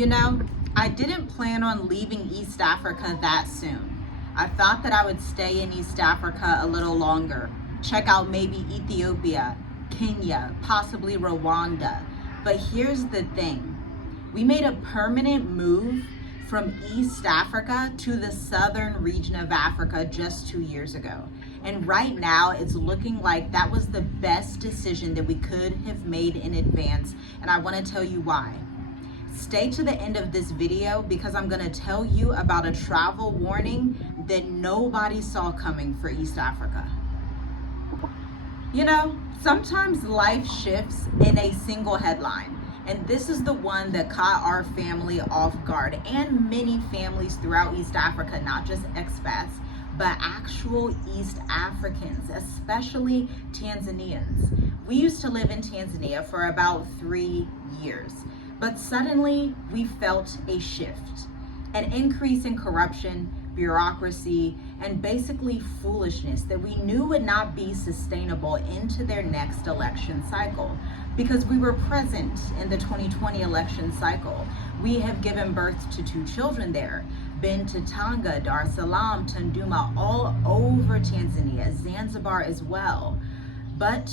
You know, I didn't plan on leaving East Africa that soon. I thought that I would stay in East Africa a little longer, check out maybe Ethiopia, Kenya, possibly Rwanda. But here's the thing. We made a permanent move from East Africa to the southern region of Africa just 2 years ago. And right now it's looking like that was the best decision that we could have made in advance. And I want to tell you why. Stay to the end of this video because I'm going to tell you about a travel warning that nobody saw coming for East Africa. You know, sometimes life shifts in a single headline. And this is the one that caught our family off guard, and many families throughout East Africa, not just expats, but actual East Africans, especially Tanzanians. We used to live in Tanzania for about 3 years, but suddenly we felt a shift, an increase in corruption, bureaucracy, and basically foolishness that we knew would not be sustainable into their next election cycle. Because we were present in the 2020 election cycle. We have given birth to 2 children there, been to Tanga, Dar es Salaam, Tunduma, all over Tanzania, Zanzibar as well. But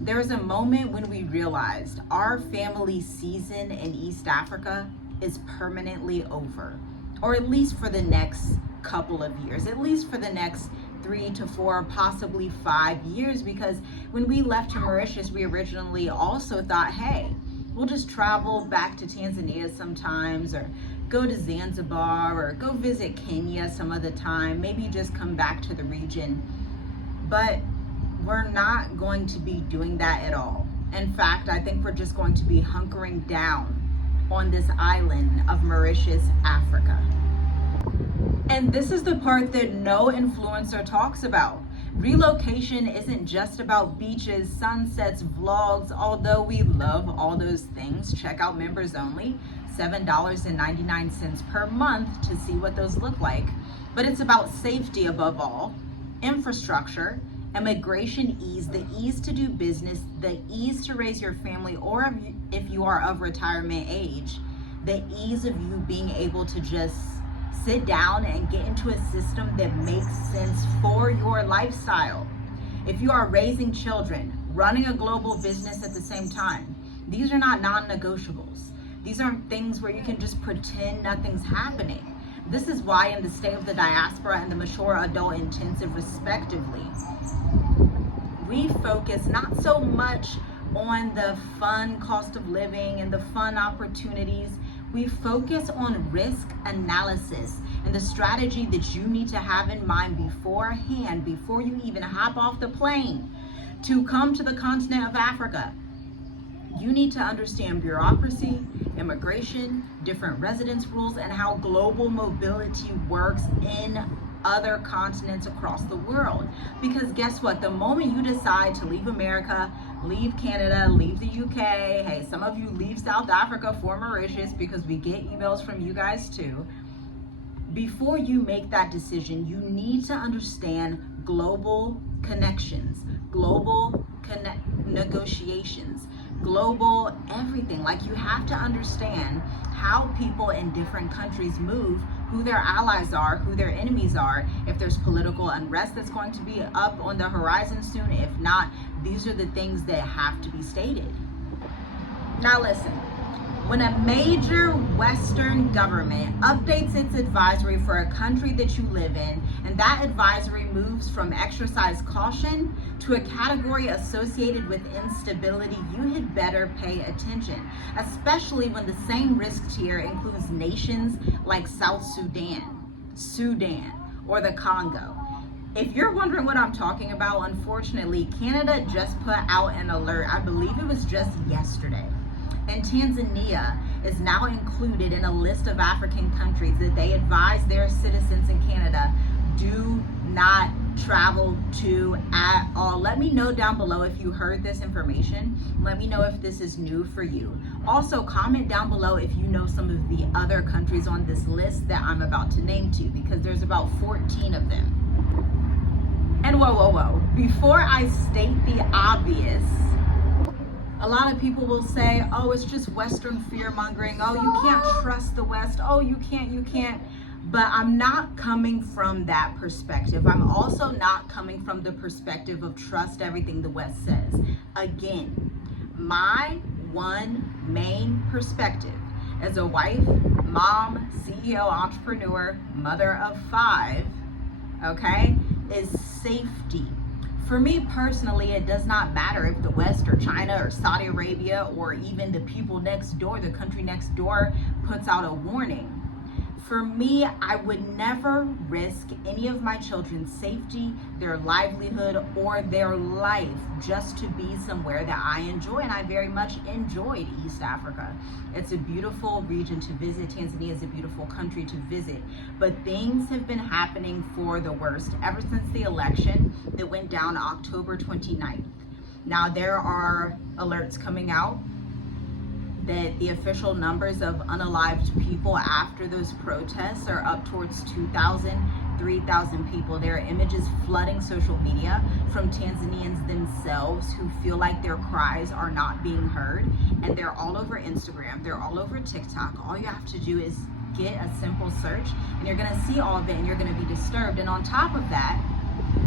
there's a moment when we realized our family season in East Africa is permanently over, or at least for the next couple of years, at least for the next 3 to 4, possibly 5 years, because when we left to Mauritius, we originally also thought, hey, we'll just travel back to Tanzania sometimes, or go to Zanzibar, or go visit Kenya some other time, maybe just come back to the region. But we're not going to be doing that at all. In fact, I think we're just going to be hunkering down on this island of Mauritius, Africa. And this is the part that no influencer talks about. Relocation isn't just about beaches, sunsets, vlogs, although we love all those things. Check out members only, $7.99 per month to see what those look like. But it's about safety above all, infrastructure, immigration ease, the ease to do business, the ease to raise your family, or if you are of retirement age, the ease of you being able to just sit down and get into a system that makes sense for your lifestyle. If you are raising children, running a global business at the same time, these are not non-negotiables. These aren't things where you can just pretend nothing's happening. This is why in the state of the diaspora and the mature adult intensive respectively, we focus not so much on the fun cost of living and the fun opportunities. We focus on risk analysis and the strategy that you need to have in mind beforehand, before you even hop off the plane to come to the continent of Africa. You need to understand bureaucracy, immigration, different residence rules, and how global mobility works in other continents across the world. Because guess what? The moment you decide to leave America, leave Canada, leave the UK, hey, some of you leave South Africa for Mauritius because we get emails from you guys too. Before you make that decision, you need to understand global connections, global negotiations, global everything. Like, you have to understand how people in different countries move, who their allies are, who their enemies are, if there's political unrest that's going to be up on the horizon soon. If not, these are the things that have to be stated. Now listen, when a major Western government updates its advisory for a country that you live in, and that advisory moves from exercise caution to a category associated with instability, you had better pay attention, especially when the same risk tier includes nations like South Sudan, or the Congo. If you're wondering what I'm talking about, unfortunately, Canada just put out an alert. I believe it was just yesterday. And Tanzania is now included in a list of African countries that they advise their citizens in Canada do not travel to at all. Let me know down below if you heard this information. Let me know if this is new for you. Also, comment down below if you know some of the other countries on this list that I'm about to name to you, because there's about 14 of them. And whoa, before I state the obvious, A lot of people will say, oh, it's just Western fear mongering. Oh, you can't trust the West. Oh, you can't. But I'm not coming from that perspective. I'm also not coming from the perspective of trust everything the West says. Again, my one main perspective as a wife, mom, CEO, entrepreneur, mother of 5, okay, is safety. For me personally, it does not matter if the West or China or Saudi Arabia or even the people next door, the country next door, puts out a warning. For me, I would never risk any of my children's safety, their livelihood, or their life just to be somewhere that I enjoy, and I very much enjoyed East Africa. It's a beautiful region to visit. Tanzania is a beautiful country to visit, but things have been happening for the worst ever since the election that went down October 29th. Now, there are alerts coming out that the official numbers of unalived people after those protests are up towards 2,000, 3,000 people. There are images flooding social media from Tanzanians themselves who feel like their cries are not being heard, and they're all over Instagram, they're all over TikTok. All you have to do is get a simple search and you're gonna see all of it and you're gonna be disturbed. And on top of that,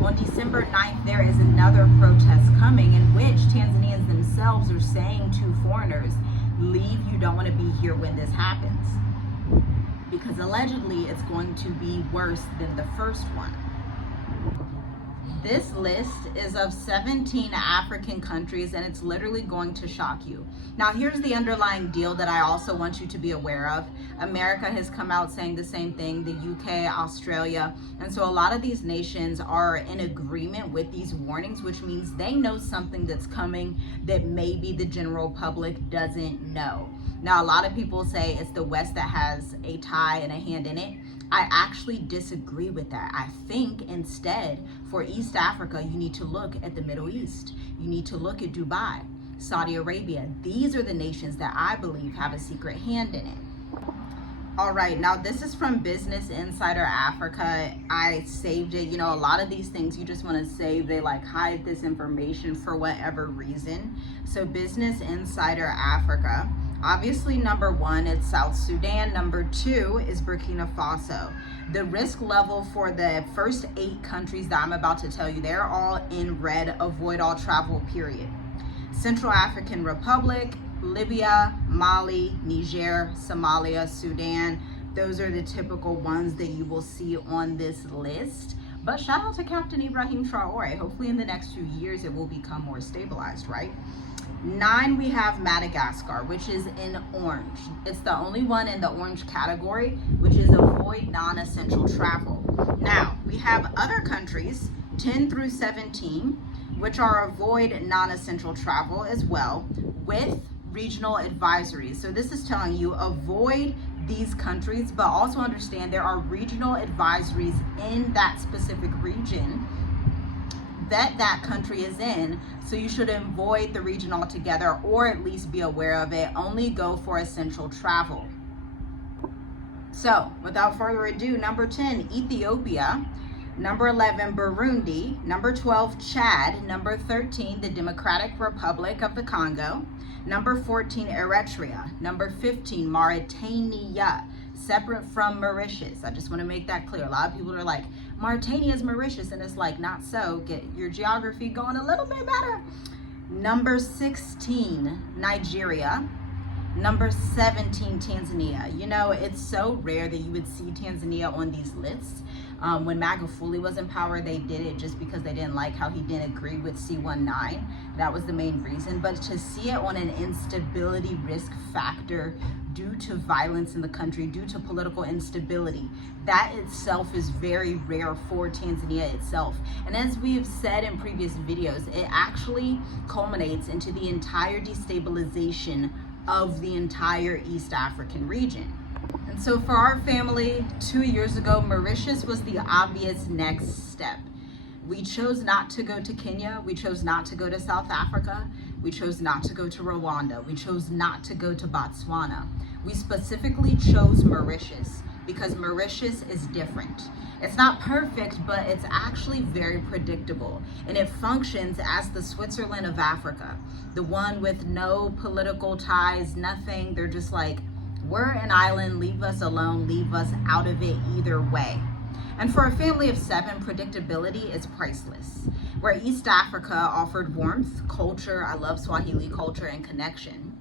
on December 9th, there is another protest coming in which Tanzanians themselves are saying to foreigners, leave, you don't want to be here when this happens, because allegedly it's going to be worse than the first one. This list is of 17 African countries, and it's literally going to shock you. Now, here's the underlying deal that I also want you to be aware of. America has come out saying the same thing, the UK, Australia, and so a lot of these nations are in agreement with these warnings, which means they know something that's coming that maybe the general public doesn't know. Now, a lot of people say it's the West that has a tie and a hand in it. I actually disagree with that. I think instead, for East Africa, you need to look at the Middle East. You need to look at Dubai, Saudi Arabia. These are the nations that I believe have a secret hand in it. All right, now this is from Business Insider Africa. I saved it. You know, a lot of these things you just want to save. They like hide this information for whatever reason. So Business Insider Africa. Obviously, number 1, it's South Sudan. Number 2 is Burkina Faso. The risk level for the first 8 countries that I'm about to tell you, they're all in red, avoid all travel, period. Central African Republic, Libya, Mali, Niger, Somalia, Sudan. Those are the typical ones that you will see on this list. But shout out to Captain Ibrahim Traore. Hopefully in the next few years it will become more stabilized, right? 9, we have Madagascar, which is in orange. It's the only one in the orange category, which is avoid non-essential travel. Now, we have other countries, 10 through 17, which are avoid non-essential travel as well, with regional advisories. So this is telling you avoid these countries, but also understand there are regional advisories in that specific region that country is in, so you should avoid the region altogether, or at least be aware of it. Only go for essential travel. So without further ado, number 10, Ethiopia. Number 11, Burundi. Number 12, Chad. Number 13, the Democratic Republic of the Congo. Number 14, Eritrea. Number 15, Mauritania, separate from Mauritius. I just want to make that clear. A lot of people are like, Mauritania is Mauritius, and it's like, not so. Get your geography going a little bit better. Number 16, Nigeria. Number 17, Tanzania. You know, it's so rare that you would see Tanzania on these lists. When Magufuli was in power, they did it just because they didn't like how he didn't agree with C-19. That was the main reason. But to see it on an instability risk factor due to violence in the country, due to political instability, that itself is very rare for Tanzania itself. And as we have said in previous videos, it actually culminates into the entire destabilization of the entire East African region. And so for our family, 2 years ago, Mauritius was the obvious next step. We chose not to go to Kenya. We chose not to go to South Africa. We chose not to go to Rwanda. We chose not to go to Botswana. We specifically chose Mauritius because Mauritius is different. It's not perfect, but it's actually very predictable, and it functions as the Switzerland of Africa, the one with no political ties, nothing. They're just like, we're an island, leave us alone, leave us out of it either way. And for a family of 7, predictability is priceless. Where East Africa offered warmth, culture, I love Swahili culture, and connection,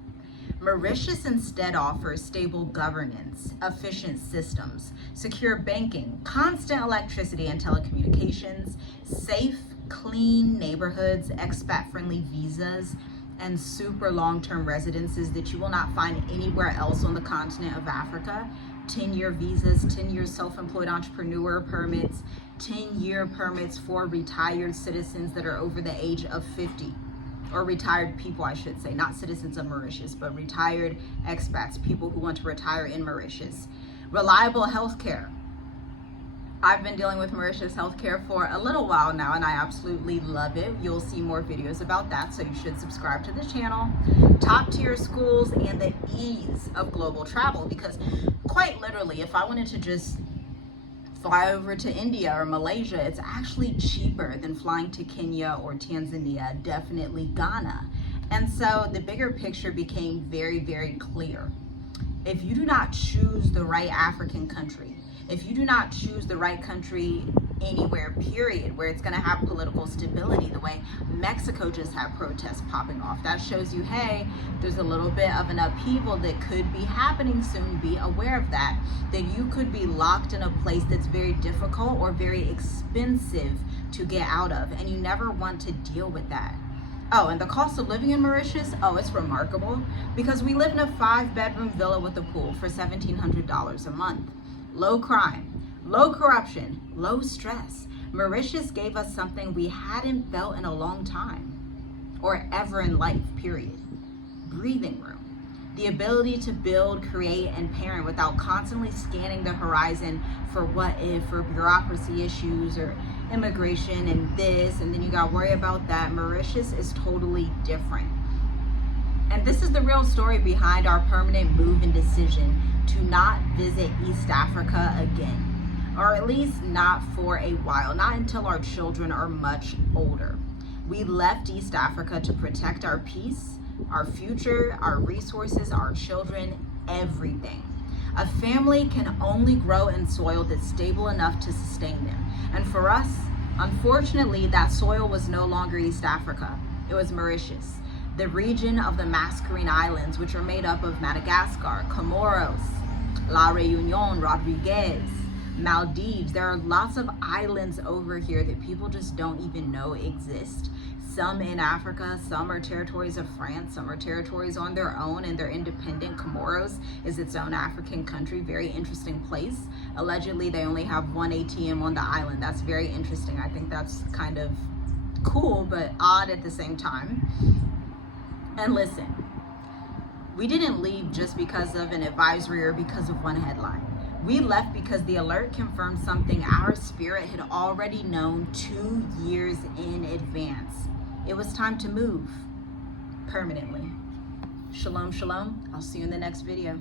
Mauritius instead offers stable governance, efficient systems, secure banking, constant electricity and telecommunications, safe, clean neighborhoods, expat-friendly visas, and super long-term residences that you will not find anywhere else on the continent of Africa. 10-year visas, 10-year self-employed entrepreneur permits, 10-year permits for retired citizens that are over the age of 50. Or retired people, I should say, not citizens of Mauritius, but retired expats, people who want to retire in Mauritius. Reliable healthcare. I've been dealing with Mauritius healthcare for a little while now, and I absolutely love it. You'll see more videos about that, so you should subscribe to the channel. Top tier schools and the ease of global travel, because quite literally, if I wanted to just fly over to India or Malaysia, it's actually cheaper than flying to Kenya or Tanzania, definitely Ghana. And so the bigger picture became very, very clear. If you do not choose the right African country, if you do not choose the right country anywhere, period, where it's going to have political stability, the way Mexico just had protests popping off, that shows you, hey, there's a little bit of an upheaval that could be happening soon. Be aware of that, that you could be locked in a place that's very difficult or very expensive to get out of, and you never want to deal with that. Oh, and the cost of living in Mauritius, oh, it's remarkable, because we live in a 5-bedroom villa with a pool for $1,700 a month. Low crime, low corruption, low stress. Mauritius gave us something we hadn't felt in a long time, or ever in life, period. Breathing room. The ability to build, create, and parent without constantly scanning the horizon for what if, or bureaucracy issues, or immigration, and this, and then you gotta worry about that. Mauritius is totally different. And this is the real story behind our permanent move and decision to not visit East Africa again, or at least not for a while, not until our children are much older. We left East Africa to protect our peace, our future, our resources, our children, everything. A family can only grow in soil that's stable enough to sustain them. And for us, unfortunately, that soil was no longer East Africa. It was Mauritius, the region of the Mascarene Islands, which are made up of Madagascar, Comoros, La Réunion, Rodriguez, Maldives. There are lots of islands over here that people just don't even know exist. Some in Africa, some are territories of France, some are territories on their own and they're independent. Comoros is its own African country, very interesting place. Allegedly, they only have 1 ATM on the island. That's very interesting. I think that's kind of cool, but odd at the same time. And listen, we didn't leave just because of an advisory or because of one headline. We left because the alert confirmed something our spirit had already known 2 years in advance. It was time to move permanently. Shalom, shalom. I'll see you in the next video.